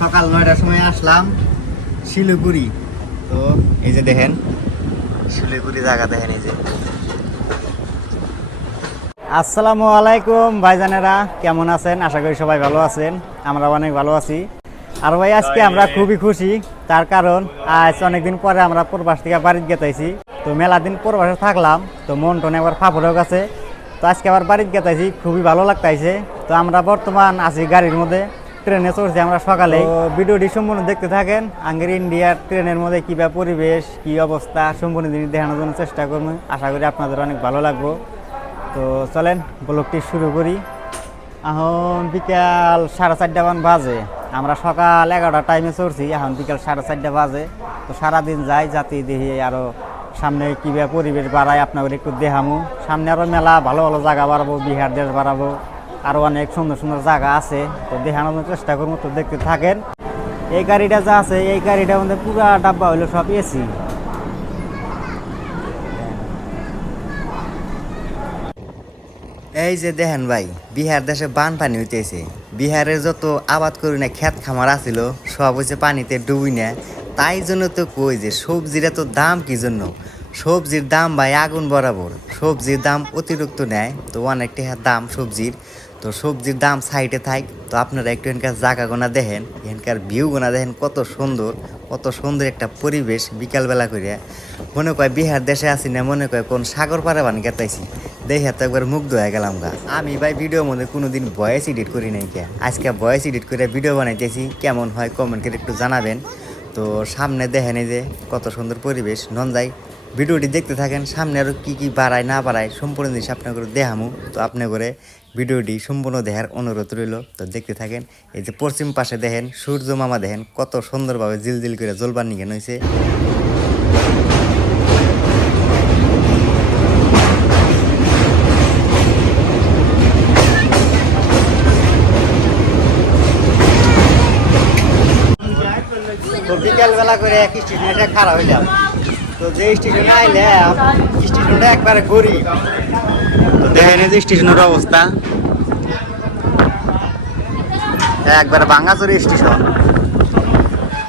সকাল নয়টার সময় আসলাম শিলিগুড়ি। তো এই যে দেখেন শিলিগুড়ি জায়গা দেখেন এই যে। আসসালামু আলাইকুম ভাইজানেরা কেমন আছেন? আশা করি সবাই ভালো আছেন। আমরা অনেক ভালো আছি। আর ভাই আজকে আমরা খুবই খুশি। তার কারণ আজ অনেকদিন পরে আমরা প্রবাস থেকে বাড়িতে গেতাইছি। তো মেলা দিন প্রবাসে থাকলাম তো মন টনে আবার ফাফড়েও গেছে। তো আজকে আবার বাড়িতে গেতাইছি খুবই ভালো লাগতাইছে। তো আমরা বর্তমান আছি গাড়ির মধ্যে। ট্রেনে চড়ছি আমরা সকালে ভিডিওটি সম্পূর্ণ দেখতে থাকেন। আঙ্গের ইন্ডিয়ার ট্রেনের মধ্যে কীভাবে পরিবেশ কী অবস্থা সম্পূর্ণ জিনিস দেখানোর জন্য চেষ্টা করব। আশা করি আপনাদের অনেক ভালো লাগবো। তো চলেন ব্লগটি শুরু করি। এখন বিকাল সাড়ে চারটা মান বাজে। আমরা সকাল এগারোটা টাইমে চড়ছি এখন বিকাল সাড়ে চারটা বাজে। তো সারাদিন যাই যাতে দেখি আরও সামনে কীভাবে পরিবেশ বাড়ায় আপনাদের একটু দেখামু। সামনে আরও মেলা ভালো ভালো জায়গা বাড়াবো বিহার দেশ বাড়াবো। আরও অনেক সুন্দর সুন্দর জায়গা আছে। তো দেখানোর চেষ্টা করব, তো দেখতে থাকেন। এই গাড়িটা যা আছে, এই গাড়িটা মধ্যে পুরা ডাব্বা হইল সব এসি। এই যে দেখেন ভাই, বিহার দেশে বান পানি হইতেছে। বিহারের যত আবাদ করি না ক্ষেত খামার আছিল, সব হচ্ছে পানিতে ডুবি না তাই জন্য তো কই যে সবজির এত দাম কি জন্য? সবজির দাম ভাই আগুন বরাবর। সবজির দাম অতিরিক্ত নেয়, তো অনেক টাকা দাম সবজির। তো সবজির দাম সাইডে থাক, তো আপনারা একটু এখানকার জায়গা গোনা দেখেন এখানকার ভিউ গোনা দেখেন কত সুন্দর কত সুন্দর একটা পরিবেশ বিকালবেলা করে মনে কয় বিহার দেশে আছি না, মনে কয় কোন সাগর পারে বান গেতাইছি। দেখে তো একবার মুগ্ধ হয়ে গেলাম গা। আমি ভাই ভিডিওর মধ্যে কোনোদিন ভয়েস এডিট করি নাই কে। আজকে ভয়েস এডিট করে ভিডিও বানাইতেছি, কেমন হয় কমেন্ট করে একটু জানাবেন। তো সামনে দেখেন যে কত সুন্দর পরিবেশ নন যাই ভিডিওটি দেখতে থাকেন, সামনে আরও কী কী বাড়ায় না বাড়ায় সম্পূর্ণ জিনিস আপনার করে দেখামু। তো আপনি করে ভিডিওটি সম্পূর্ণ দেখার অনুরোধ রইল। তো দেখতে থাকেন, এই যে পশ্চিম পাশে দেখেন, সূর্য মামা দেখেন, কত সুন্দরভাবে জিলজিল করে জলবার নিয়ে হয়েছে তো বিকালবেলা করে এক স্টেশনে খারাপ হইলাম। তো যে স্টেশনে আইলাম, স্টেশনটা একবারে গরিব। তো দেখেন যে স্টেশনের অবস্থা। একবারে ভাঙ্গাচুরি স্টেশন।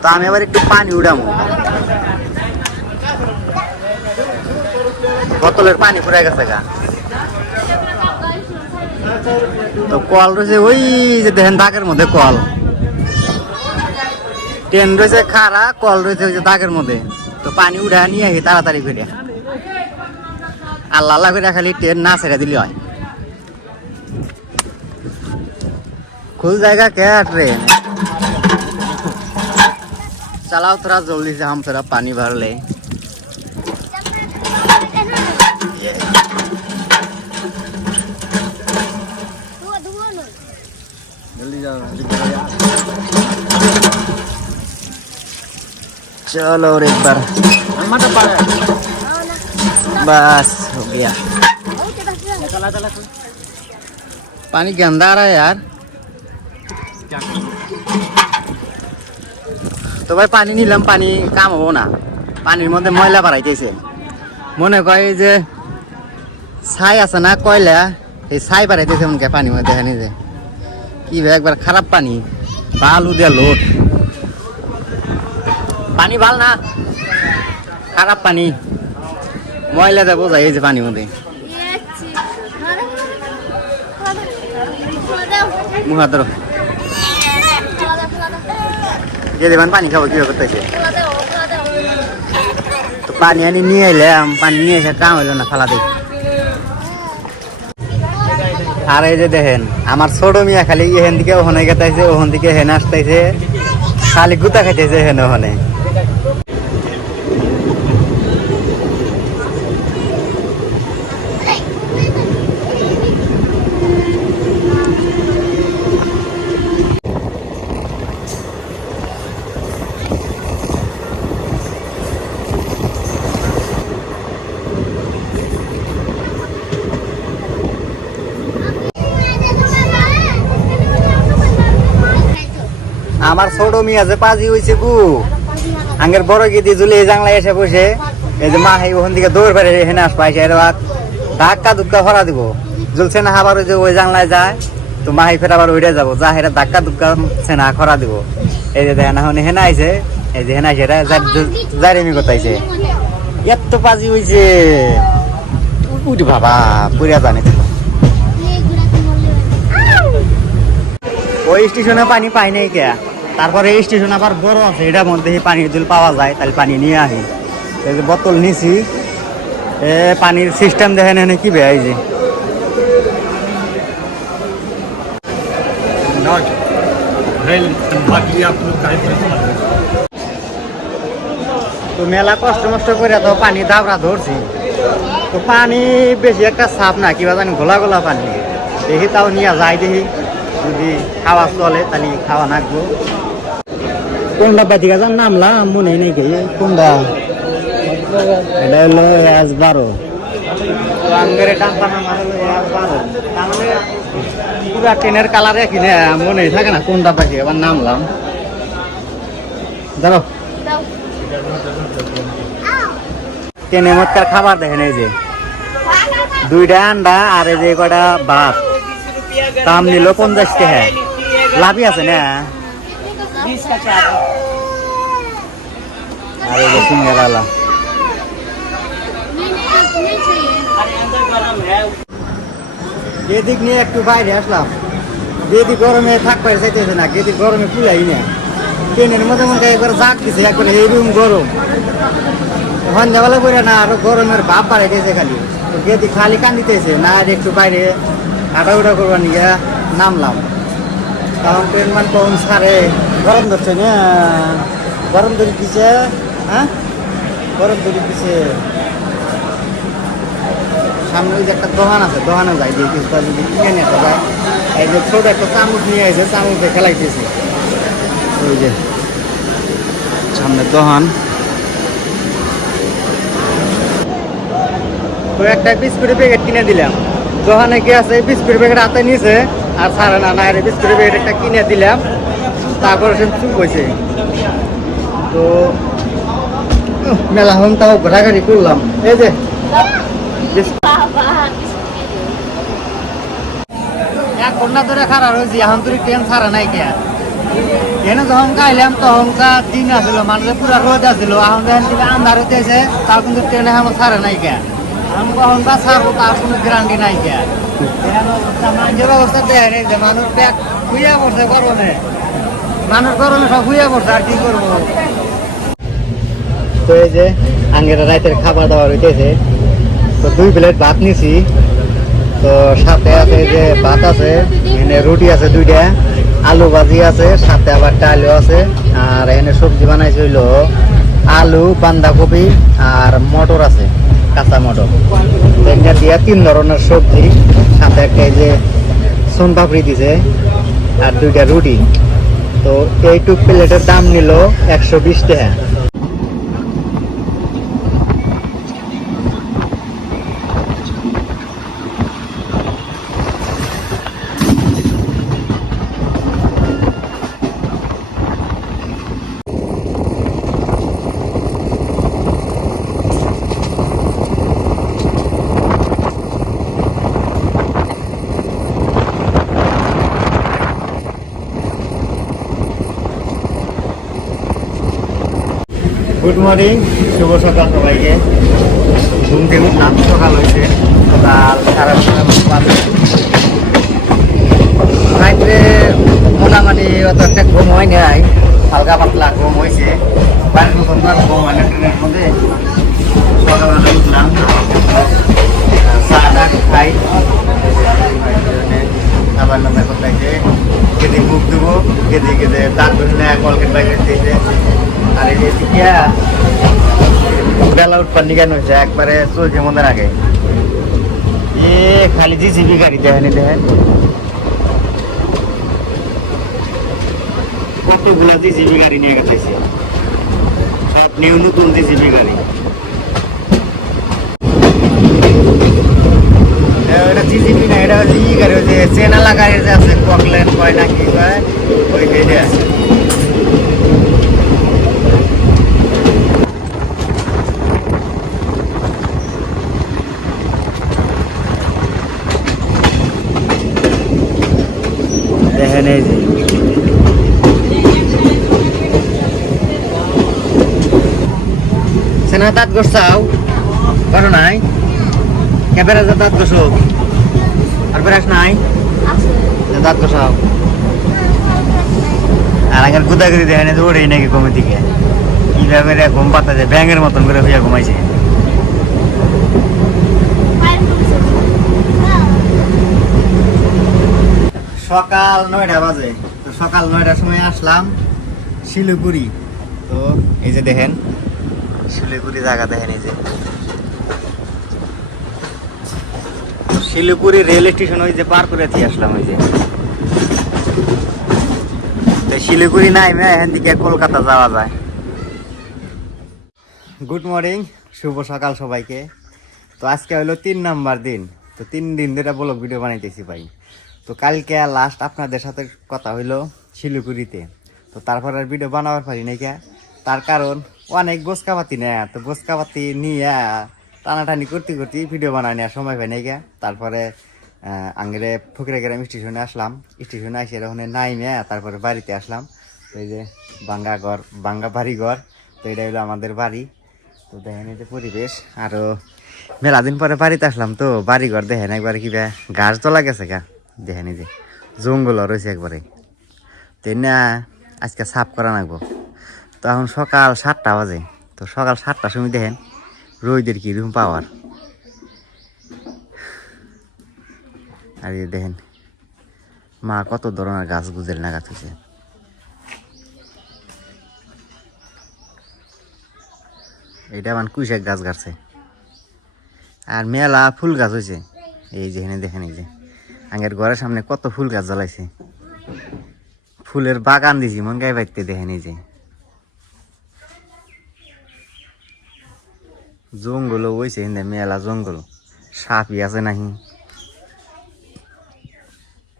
তো আমি আবার একটু পানি উঠামো বোতলের পানি ফুরে গেছে গা। তো কল রয়েছে, ওই যে দেখেন দাগের মধ্যে কল। ট্রেন রয়েছে খারা কল রয়েছে ওই যে দাগের মধ্যে। তো পানি উঠা নিয়ে তাড়াতাড়ি করে। আল্লাহ আল্লাহ করে খালি ট্রেন না ছেড়ে দিলে হয়। खुल जाएगा क्या ट्रेन? चलाओ थोड़ा जल्दी से हम थोड़ा पानी भर ले। जल्दी जाओ चलो और एक बार। बस हो गया। पानी गंदा आ रहा है यार। তো ভাই পানি নিলাম পানি কাম হব না পানির মধ্যে ময়লা বাড়াইতেছে মনে কয় যে ছাই আছে না কয়লা এই ছাই বাড়াইতেছে মনে পানির মধ্যে দেখেন যে কি ভাই একবার খারাপ পানি বালু দিয়া লোট পানি ভালো না খারাপ পানি ময়লা দেবো যাই যে পানির মধ্যে মুখা তো পানি আনি নিয়ে নিয়ে কাম না এই যে দেখেন, আমার ছোট মিয়া খালি এখান থেকে ওখানে গেতাইছে, ওখান থেকে হেন আসতেছে খালি গুতা খাইতেছে হেন ওখানে। আমার ছোট মিয়া যে পাজি হয়েছে গু। আঙ্গের বড় গিদি জুলে এই জাংলায় এসে বসে। এই যে মা ওখান থেকে দৌড় পেরে হেনে আসব এসে এর ধাক্কা ধুক্কা ভরা দিব। জুলছে না, আবার ওই যে ওই জাংলায় যায়। তো মাহি ফের আবার উঠে যাব। যা হেরা ধাক্কা ধুক্কা সেনা খরা দিব। এই যে দেখেন, এখন হেনা আইছে। এই যে হেনা এটা জারিমি কথাইছে এত পাজি হইছে। উঠ বাবা পুরিয়া জানে। ওই স্টেশনে পানি পাই নাই কে? তারপরে এই স্টেশন আবার বড় আছে এটার মধ্যে পানি যদি পাওয়া যায় তাহলে পানি নিয়ে আসি বোতল নিছি এ পানির সিস্টেম দেখেন এখানে কি বেয়া এই যে। তো মেলা কষ্ট মষ্ট করে তো পানি দাবরা ধরছি। তো পানি বেশি একটা সাফ না কিবা জানি ঘোলা গোলা পানি। দেখি তাও নিয়ে যাই দেখি। যদি খাওয়া চলে তাহলে খাওয়া নাকবো। কোনটা বাতিকা যান নামলাম মনে নেই কে কোনটা? এটা হলো এস বারো। মানে পুরা ট্রেনের কালারে কিনে মনে থাকে না নামলাম ধরো। মধ্যে খাবার দেখেন এই যে। দুইটা আন্ডা আর এই যে কটা ভাত। দাম নিল পঞ্চাশ টাকা। লাভই আছে না? আর এই যে সিঙ্গারালা যেদিক নিয়ে একটু বাইরে আসলাম যেদিক গরমে থাকতে চাইতেছে না যেদিক গরমে কুলাই না ট্রেনের মধ্যে মনে হয় একবার জাগ দিছে একবার এইরকম গরম সন্ধ্যাবেলা করে না আরও গরমের ভাব বাড়াইতেছে খালি তো গেদি খালি কান্দিতেছে না আর একটু বাইরে হাঁটা উঠা করবার নিয়ে নামলাম কারণ ট্রেন মান কখন ছাড়ে গরম ধরছে না? গরম ধরে দিছে হ্যাঁ? গরম ধরে দিছে। সামনে ওই যে একটা দোকান আছে, দোকানে যাই দিয়ে কিছুটা যদি কিনে নিয়ে আসা যায়। এই যে ছোট একটা চামচ নিয়ে এসে চামচে খেলাইতেছে। ওই যে সামনে দোকান। তো একটা বিস্কুটের প্যাকেট কিনে দিলাম। দোকানে কি আছে? বিস্কুটের প্যাকেট হাতে নিয়েছে আর সারা না না বিস্কুটের প্যাকেট একটা কিনে দিলাম। তারপরে সে চুপ হয়েছে। তো মেলা হন তাও ঘোরাঘুরি করলাম। এই যে ঘণ্টা ধরে খারাপ হয়েছি, এখন তুই ট্রেন ছাড়া নাই কোনো গ্যারান্টি নাই কে। মানুষের অবস্থা দেখেন, এই যে মানুষ ব্যাগ শুয়ে পড়ছে গরমে তো এই যে আঙ্গের রাতের খাবার দাবার হইতেছে, তো দুই প্লেট ভাত নিছি। তো সাথে আছে যে ভাত আছে, এখানে রুটি আছে দুইটা, আলু ভাজি আছে, সাথে আবার ডালও আছে, আর এখানে সবজি বানাইছে হইল আলু বান্ধাকপি আর মটর আছে, কাঁচা মটর। এখানে দিয়া তিন ধরনের সবজি, সাথে একটা এই যে সোন পাপড়ি দিছে, আর দুইটা রুটি। তো এই এইটুক প্লেটের দাম নিল একশো বিশ টাকা। গুড মর্নিং শুভ সকাল সবাইকে। ঘুম থেকে উঠলাম সকাল হয়েছে। সকাল সারা রাত্রে মোটামুটি অত একটা ঘুম হয় নাই, হালকা পাতলা ঘুম হয়েছে। বাড়ির মতন ঘুম হয় না, ট্রেনের মধ্যে। সকালবেলা উঠলাম চা টা খাই খাবার নামে কোথায় কেটে মুখ দেবো কেটে কেটে দাঁত ধরে নেয় কলকেট বাইরে দিয়েছে আর এই যে টিকিয়া বেলা উৎপন্ন কেন হয়েছে, একবারে চলছে মনে রাখে এ, খালি জিসিবি গাড়ি, দেখেন দেখেন। কতগুলা জিসিবি গাড়ি নিয়ে গেছে সব নিউ, নতুন জিসিবি গাড়ি। এটা জিসিবি না, এটা হচ্ছে ই গাড়ি হচ্ছে চেনালা গাড়ি যে আছে ককলেন কয় না কি কয়, ওই গাড়ি আছে। এখানে সেনা তাত করছাও করো নাই? ক্যামেরা যা তাত করছ নাই? তাত করছাও আর আগের গুদাগুদি দেখেন ওড়েই নাকি কমে দিকে কীভাবে ঘুম পাতা যায় ব্যাঙের মতন করে ঘুমাইছে। সকাল নয়টা বাজে। তো সকাল নয়টার সময় আসলাম শিলিগুড়ি। তো এই যে দেখেন, শিলিগুড়ি জায়গা দেখেন এই যে। শিলিগুড়ি রেল স্টেশন ওই যে পার করে দিয়ে আসলাম ওই যে। শিলিগুড়ি নাই এখান থেকে কলকাতা যাওয়া যায়। গুড মর্নিং শুভ সকাল সবাইকে। তো আজকে হলো তিন নাম্বার দিন। তো তিন দিন ধরে ব্লগ ভিডিও বানাইতেছি ভাই। তো কালকে লাস্ট আপনাদের সাথে কথা হইল শিলিগুড়িতে। তো তারপর আর ভিডিও বানাবার পারি নাই কে? তার কারণ অনেক গোসকাপাতি নেয় তো গোসকাপাতি নিয়ে টানাটানি করতে করতে ভিডিও বানায় নেওয়ার সময় পাই নাই কে? তারপরে আঙ্গেরে ফকিরা গ্রাম স্টেশনে আসলাম স্টেশনে আসে ওখানে নাইমে তারপরে বাড়িতে আসলাম। তো এই যে বাঙ্গা ঘর, বাঙ্গা বাড়ি ঘর, তো এটা হলো আমাদের বাড়ি। তো দেখেন এই যে পরিবেশ, আরও মেলা দিন পরে বাড়িতে আসলাম তো, বাড়ি ঘর দেখেন একবার কি গাছ তোলা গেছে গা দেখেন যে জঙ্গল রয়েছে একবারে। তো না আজকে সাফ করা লাগবো। তো এখন সকাল সাতটা বাজে। তো সকাল সাতটার সময় দেখেন রোদের কি রুম পাওয়ার আর দেখেন, মা কত ধরনের গাছ গুজেল নাগাদ হয়েছে। এটা আমার কুইশাক গাছ গাছে আর মেলা ফুল গাছ হয়েছে। এই যে এখানে দেখেন, এই যে। আগের ঘরের সামনে কত ফুল গাছ জ্বালাইছে। ফুলের বাগান দিছি, মন গায়ে বাইতে দেখে যে। জঙ্গল হয়েছে এখানে মেলা জঙ্গল। সাপই আছে নাহি।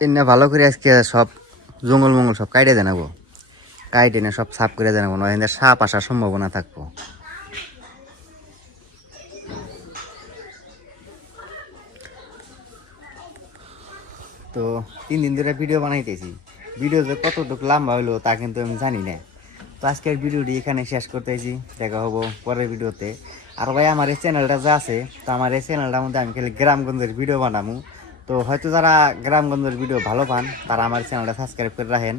এনে ভালো করে আজকে সব জঙ্গল মঙ্গল সব কাইটে জানাব কাইটে সব সাফ করে জানাব না এখানে সাপ আসার সম্ভাবনা থাকব। তো তিন দিন ধরে ভিডিও বানাইতেছি। ভিডিও যে কতটুকু লম্বা হলো তা কিন্তু আমি জানি না। তো আজকের ভিডিওটি এখানে শেষ করতেছি। দেখা হব পরের ভিডিওতে আর ভাই, আমার এই চ্যানেলটা যা আছে, তো আমার এই চ্যানেলটার মধ্যে আমি খালি গ্রামগঞ্জের ভিডিও বানাবো তো হয়তো যারা গ্রামগঞ্জের ভিডিও ভালো পান, তারা আমার চ্যানেলটা সাবস্ক্রাইব করে রাখেন।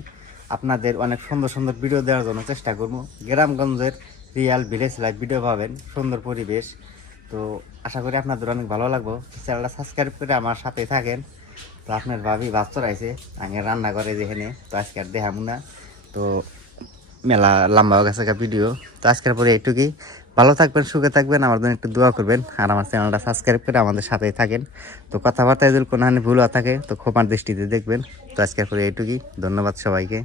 আপনাদের অনেক সুন্দর সুন্দর ভিডিও দেওয়ার জন্য চেষ্টা করব। গ্রামগঞ্জের রিয়াল ভিলেজ লাইফ ভিডিও পাবেন, সুন্দর পরিবেশ। তো আশা করি আপনাদের অনেক ভালো লাগবো। চ্যানেলটা সাবস্ক্রাইব করে আমার সাথে থাকেন। তো আপনার ভাবি ভাত চড়াইছে আগে রান্না করে যেখানে, তো আজকে আর দেখাবো না। তো মেলা লম্বা হয়ে গেছে ভিডিও তো আজকের পরে এইটুকুই। ভালো থাকবেন, সুখে থাকবেন, আমার জন্য একটু দোয়া করবেন, আর আমার চ্যানেলটা সাবস্ক্রাইব করে আমাদের সাথেই থাকেন। তো কথাবার্তা যদি কোনো হানি থাকে, তো ক্ষমার দৃষ্টিতে দেখবেন। তো আজকের পরে এইটুকুই। ধন্যবাদ সবাইকে।